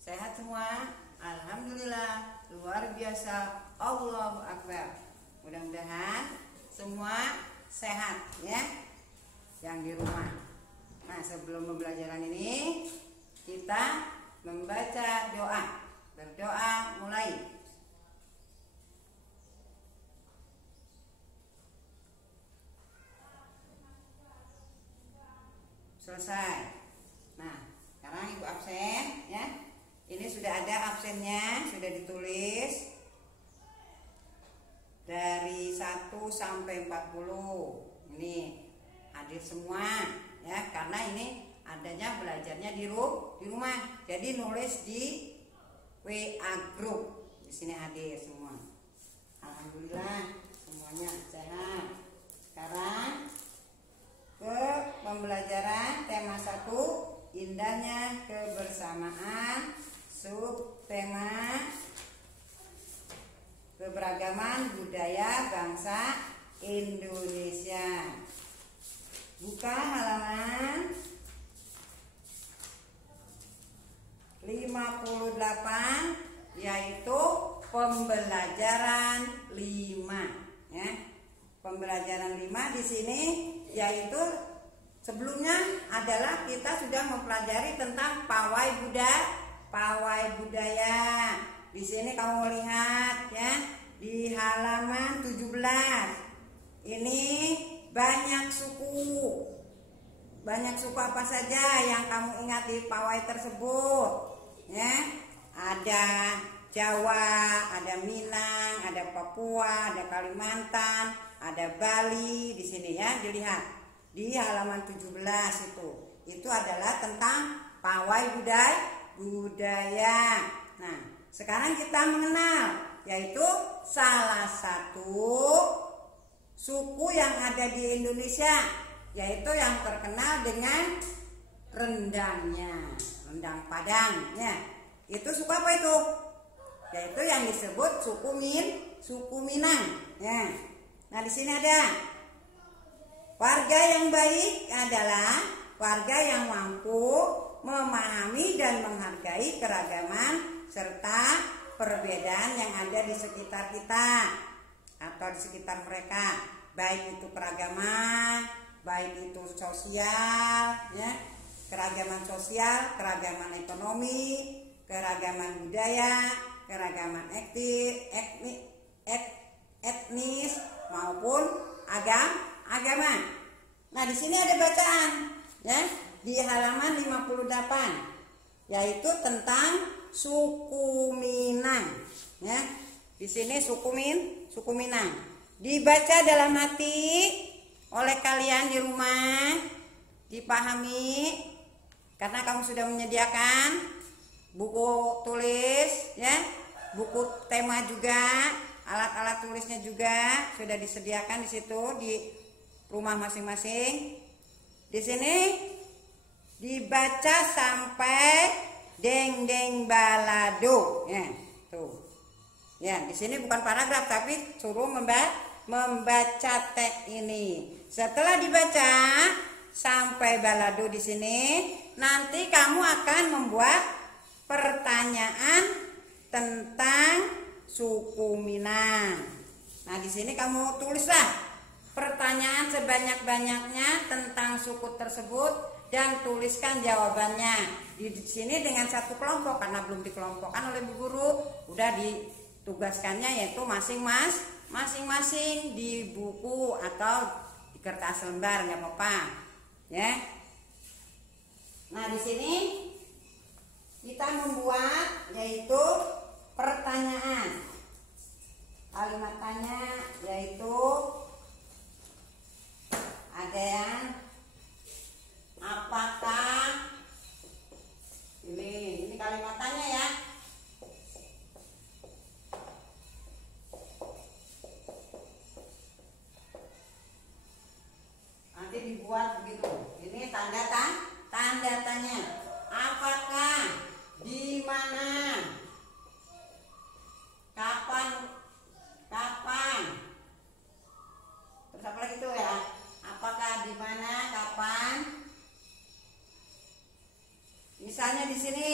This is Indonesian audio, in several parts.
Sehat semua? Alhamdulillah, luar biasa. Allahu Akbar. Mudah-mudahan semua sehat ya, yang di rumah. Nah, sebelum pembelajaran ini kita membaca doa. Berdoa mulai. Selesai. Nah, sekarang ibu absen ya. Ini sudah ada absennya, sudah ditulis dari 1 sampai 40. Ini hadir semua ya, karena ini adanya belajarnya di rumah. Jadi nulis di WA group. Di sini hadir semua. Alhamdulillah semuanya sehat. Sekarang ke pembelajaran tema 1, indahnya kebersamaan. Subtema keberagaman budaya bangsa Indonesia. Buka halaman 58, yaitu pembelajaran 5 ya. Pembelajaran 5 di sini yaitu sebelumnya adalah kita sudah mempelajari tentang pawai budaya. Di sini kamu lihat ya, di halaman 17. Ini banyak suku. Banyak suku apa saja yang kamu ingat di pawai tersebut? Ya, ada Jawa, ada Minang, ada Papua, ada Kalimantan, ada Bali di sini ya, dilihat. Di halaman 17 itu adalah tentang pawai budaya. Nah, sekarang kita mengenal yaitu salah satu suku yang ada di Indonesia, yaitu yang terkenal dengan rendangnya, rendang Padang ya. Itu suku apa itu? Yaitu yang disebut suku Minang ya. Nah, di sini ada warga yang baik adalah warga yang mampu memahami dan menghargai keragaman serta perbedaan yang ada di sekitar kita atau di sekitar mereka, baik itu keragaman, baik itu sosial ya, keragaman sosial, keragaman ekonomi, keragaman budaya, keragaman etnis maupun agama. Nah, di sini ada bacaan ya, di halaman 58, yaitu tentang suku Minang ya. Di sini suku Minang dibaca dalam hati oleh kalian di rumah, dipahami karena kamu sudah menyediakan buku tulis ya, buku tema juga, alat-alat tulisnya juga sudah disediakan di situ di rumah masing-masing. Di sini dibaca sampai deng deng balado ya, tuh ya. Di sini bukan paragraf tapi suruh membaca teks ini. Setelah dibaca sampai balado di sini, nanti kamu akan membuat pertanyaan tentang suku Minang. Nah, di sini kamu tulislah pertanyaan sebanyak-banyaknya tentang suku tersebut dan tuliskan jawabannya. Di sini dengan satu kelompok karena belum dikelompokkan oleh Bu Guru, udah ditugaskannya yaitu masing-masing di buku atau kertas lembar nggak apa-apa, ya. Nah, di sini kita membuat yaitu pertanyaan. Kalimat tanya yaitu ada yang apakah, ini kalimat tanya ya. Nanti dibuat begitu. Ini tanda tanya. Apakah, di mana, kapan, terus apa lagi tuh ya? Apakah, di mana, kapan. Misalnya di sini,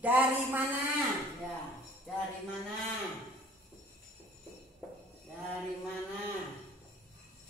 dari mana, ya, dari mana, dari mana.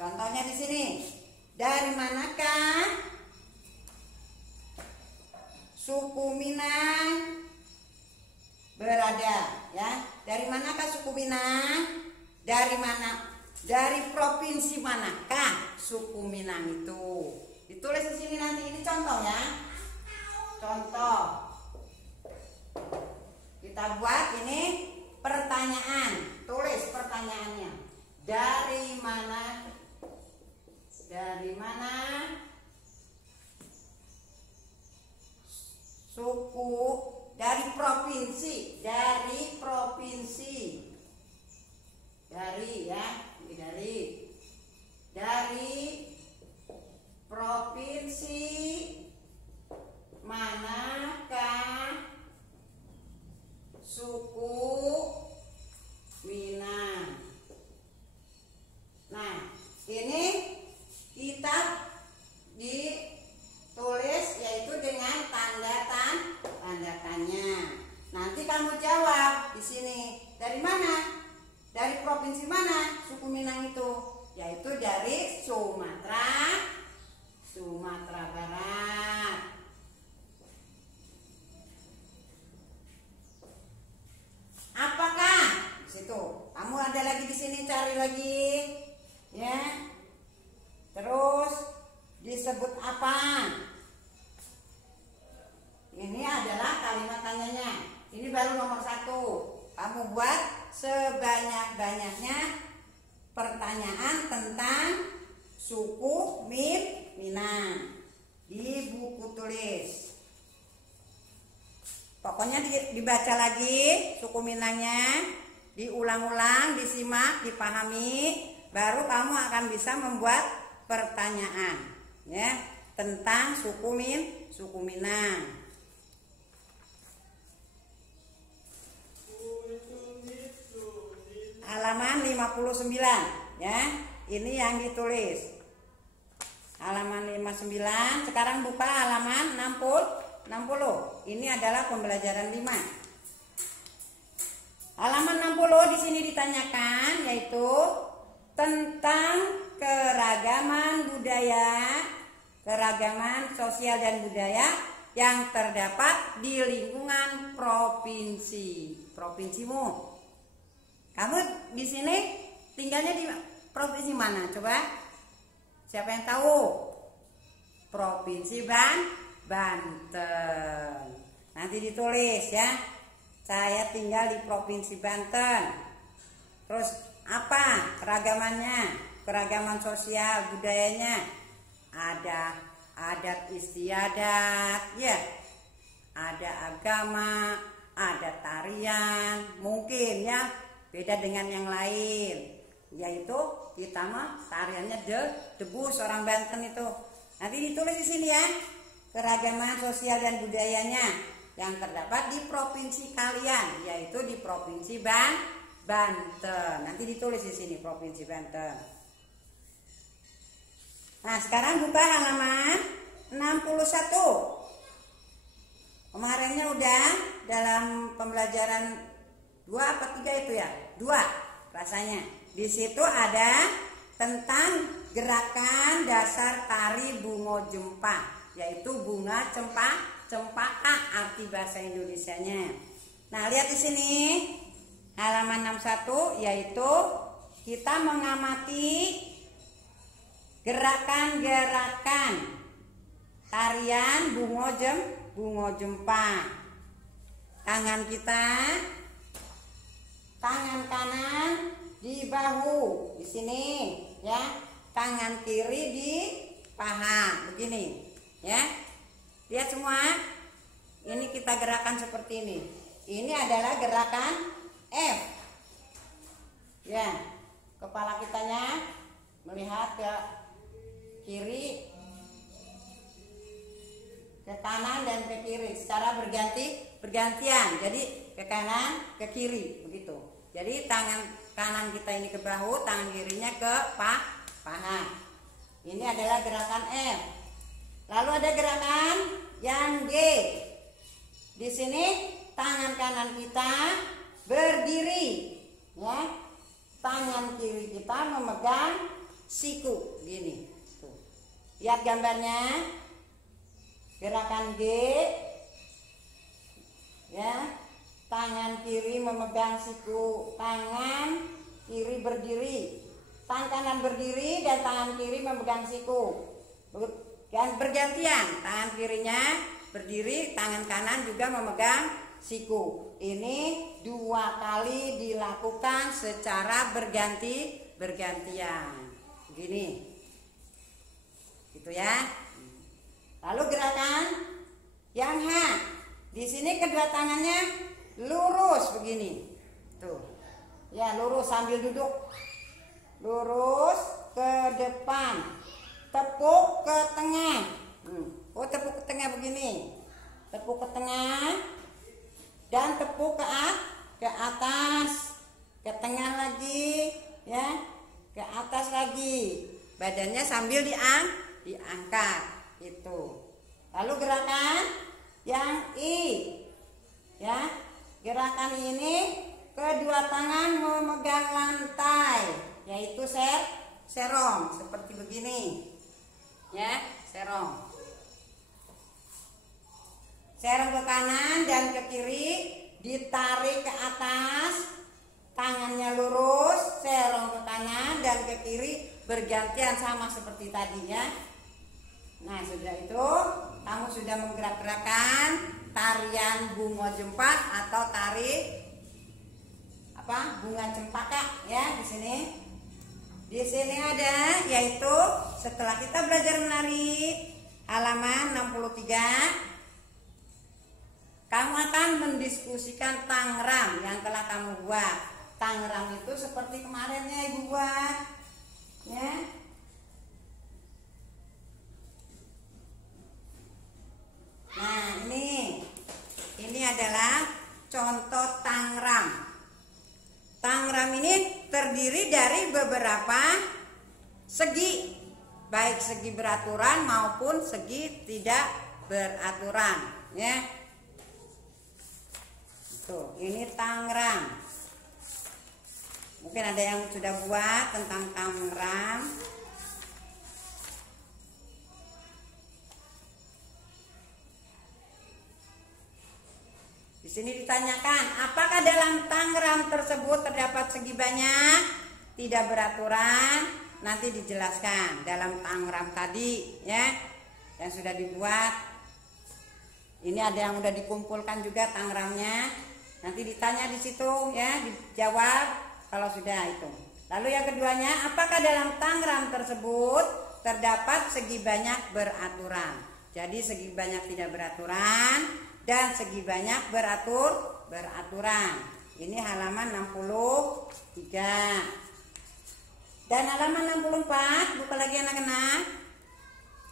Contohnya di sini, dari manakah suku Minang berada, ya? Dari manakah suku Minang? Dari mana? Dari provinsi manakah suku Minang itu? Ditulis di sini nanti. Ini contoh ya. Contoh. Kita buat ini pertanyaan. Tulis pertanyaannya. Dari mana? Dari mana suku, dari provinsi, dari ya, dari provinsi manakah suku Minang. Nah, ini kita ditulis yaitu dengan tanda tanya. Nanti kamu jawab di sini, dari mana? Dari provinsi mana suku Minang itu? Yaitu dari Sumatera Barat. Apakah? Di situ. Kamu ada lagi di sini, cari lagi, ya. Terus disebut apa? Ini adalah kalimat tanyanya. Ini baru nomor 1. Kamu buat sebanyak-banyaknya pertanyaan tentang suku Minang di buku tulis. Pokoknya dibaca lagi suku Minangnya, diulang-ulang, disimak, dipahami, baru kamu akan bisa membuat pertanyaan, ya, tentang suku Minang. Halaman 59, ya. Ini yang ditulis. Halaman 59. Sekarang buka halaman 60. Ini adalah pembelajaran 5. Halaman 60 di sini ditanyakan yaitu tentang keragaman budaya, keragaman sosial dan budaya yang terdapat di lingkungan provinsimu. Kamu di sini tinggalnya di provinsi mana? Coba, siapa yang tahu? Provinsi Banten. Nanti ditulis ya. Saya tinggal di provinsi Banten. Terus apa keragamannya? Keragaman sosial budayanya. Ada adat istiadat, ya. Ada agama, ada tarian, mungkin ya. Beda dengan yang lain, yaitu kita mah tariannya debus orang Banten itu. Nanti ditulis di sini ya, keragaman sosial dan budayanya yang terdapat di provinsi kalian, yaitu di provinsi Banten. Nanti ditulis di sini provinsi Banten. Nah, sekarang buka halaman 61. Kemarinnya udah dalam pembelajaran 2 apa 3 itu ya? 2 rasanya. Di situ ada tentang gerakan dasar tari bungo jempa, yaitu bunga cempaka arti bahasa Indonesianya. Nah, lihat di sini halaman 61 yaitu kita mengamati gerakan-gerakan tarian bungo jempa. Tangan kita, tangan kanan di bahu di sini ya, tangan kiri di paha begini ya. Lihat semua, ini kita gerakan seperti ini. Ini adalah gerakan F ya. Kepala kitanya melihat ke kiri, ke kanan dan ke kiri secara bergantian. Jadi ke kanan, ke kiri begitu. Jadi tangan kanan kita ini ke bahu, tangan kirinya ke paha. Ini adalah gerakan F. Lalu ada gerakan yang G. Di sini tangan kanan kita berdiri ya. Tangan kiri kita memegang siku gini. Tuh. Lihat gambarnya. Gerakan G ya, tangan kiri memegang siku, tangan kiri berdiri, tangan kanan berdiri dan tangan kiri memegang siku, dan bergantian, tangan kirinya berdiri, tangan kanan juga memegang siku. Ini 2 kali dilakukan secara bergantian gini gitu ya. Lalu gerakan yang H. Di sini kedua tangannya lurus begini. Tuh. Ya, lurus sambil duduk. Lurus ke depan. Tepuk ke tengah. Oh, tepuk ke tengah begini. Tepuk ke tengah dan tepuk ke atas. Ke tengah lagi, ya. Ke atas lagi. Badannya sambil diangkat. Itu. Lalu gerakan yang I ya, gerakan ini kedua tangan memegang lantai, yaitu serong seperti begini ya, serong ke kanan dan ke kiri, ditarik ke atas, tangannya lurus, serong ke kanan dan ke kiri bergantian sama seperti tadi ya. Nah, sudah itu kamu sudah menggerak-gerakan tarian bungo jempa atau tari bunga cempaka ya di sini. Di sini ada, yaitu setelah kita belajar menari halaman 63, kamu akan mendiskusikan tangram yang telah kamu buat. Tangram itu seperti kemarinnya Ibu buat ya. Nah, ini adalah contoh tangram. Tangram ini terdiri dari beberapa segi, baik segi beraturan maupun segi tidak beraturan, ya. Tuh, ini tangram. Mungkin ada yang sudah buat tentang tangram. Di sini ditanyakan, apakah dalam tangram tersebut terdapat segi banyak, tidak beraturan? Nanti dijelaskan dalam tangram tadi ya, yang sudah dibuat. Ini ada yang sudah dikumpulkan juga tangramnya. Nanti ditanya di situ ya, dijawab kalau sudah itu. Lalu yang keduanya, apakah dalam tangram tersebut terdapat segi banyak beraturan? Jadi segi banyak tidak beraturan dan segi banyak beraturan. Ini halaman 63. Dan halaman 64, buka lagi anak-anak.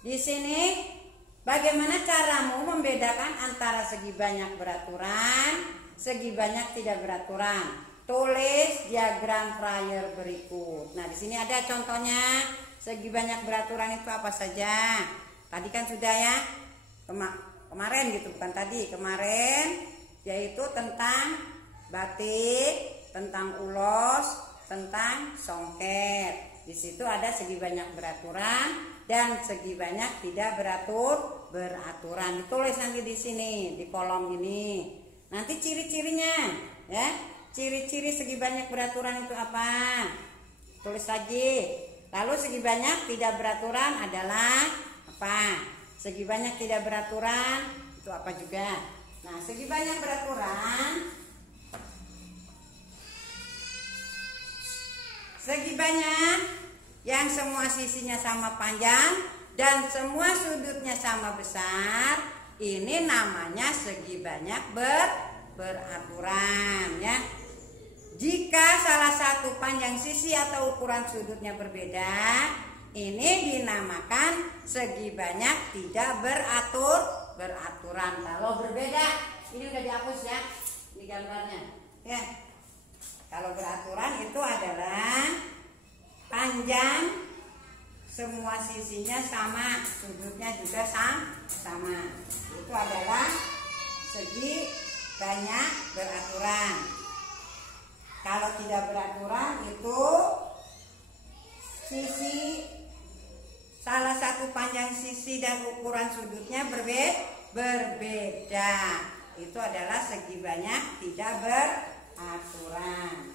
Di sini bagaimana caramu membedakan antara segi banyak beraturan, segi banyak tidak beraturan? Tulis diagram Frayer berikut. Nah, di sini ada contohnya. Segi banyak beraturan itu apa saja? Tadi kan sudah ya. Kemarin gitu, bukan tadi, kemarin, yaitu tentang batik, tentang ulos, tentang songket. Di situ ada segi banyak beraturan dan segi banyak tidak beraturan. Ditulis nanti di sini di kolom ini. Nanti ciri-cirinya, ya. Ciri-ciri segi banyak beraturan itu apa? tulis lagi. Lalu segi banyak tidak beraturan adalah apa? Segi banyak tidak beraturan itu apa juga? Nah, segi banyak beraturan, segi banyak yang semua sisinya sama panjang dan semua sudutnya sama besar, ini namanya segi banyak beraturan ya. Jika salah satu panjang sisi atau ukuran sudutnya berbeda, ini dinamakan segi banyak tidak beraturan. Kalau berbeda, ini udah dihapus ya, ini gambarnya ya. Kalau beraturan itu adalah panjang semua sisinya sama, sudutnya juga sama. Itu adalah segi banyak beraturan. Kalau tidak beraturan itu sisi salah satu panjang sisi dan ukuran sudutnya berbeda. Itu adalah segi banyak tidak beraturan.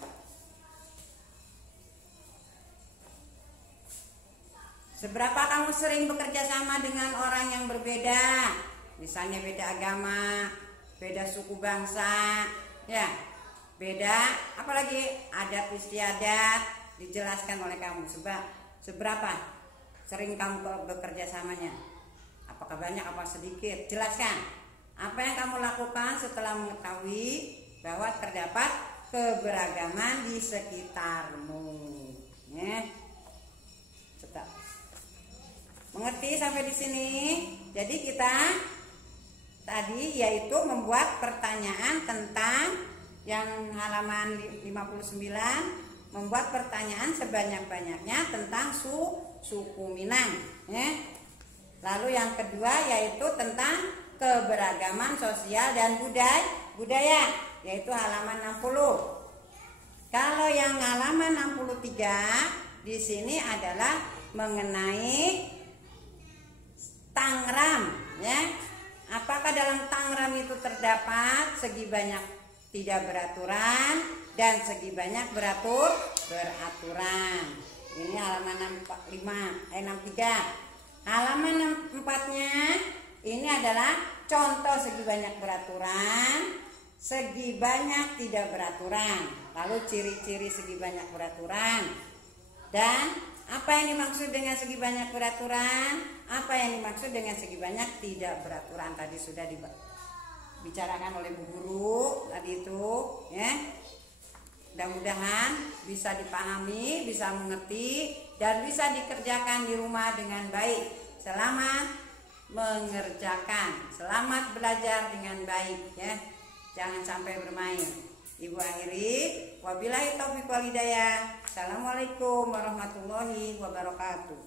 Seberapa kamu sering bekerja sama dengan orang yang berbeda? Misalnya beda agama, beda suku bangsa, ya, beda apalagi adat istiadat, dijelaskan oleh kamu. Seberapa sering kamu bekerja samanya? Apakah banyak, apa sedikit? Jelaskan. Apa yang kamu lakukan setelah mengetahui bahwa terdapat keberagaman di sekitarmu? Ya. Tetap. Mengerti sampai di sini? Jadi kita tadi yaitu membuat pertanyaan tentang yang halaman 59, membuat pertanyaan sebanyak-banyaknya tentang suku Minang ya. Lalu yang kedua yaitu tentang keberagaman sosial dan budaya yaitu halaman 60. Kalau yang halaman 63 di sini adalah mengenai Tangram ya. Apakah dalam Tangram itu terdapat segi banyak tidak beraturan dan segi banyak beraturan. Ini halaman 63. Halaman 64-nya ini adalah contoh segi banyak beraturan, segi banyak tidak beraturan. Lalu ciri-ciri segi banyak beraturan. Dan apa yang dimaksud dengan segi banyak beraturan? Apa yang dimaksud dengan segi banyak tidak beraturan? Tadi sudah dibicarakan oleh Bu Guru tadi itu ya. Mudah-mudahan bisa dipahami, bisa mengerti dan bisa dikerjakan di rumah dengan baik. Selamat mengerjakan, selamat belajar dengan baik ya. Jangan sampai bermain. Ibu akhiri, wabillahi taufiq wal hidayah. Assalamualaikum warahmatullahi wabarakatuh.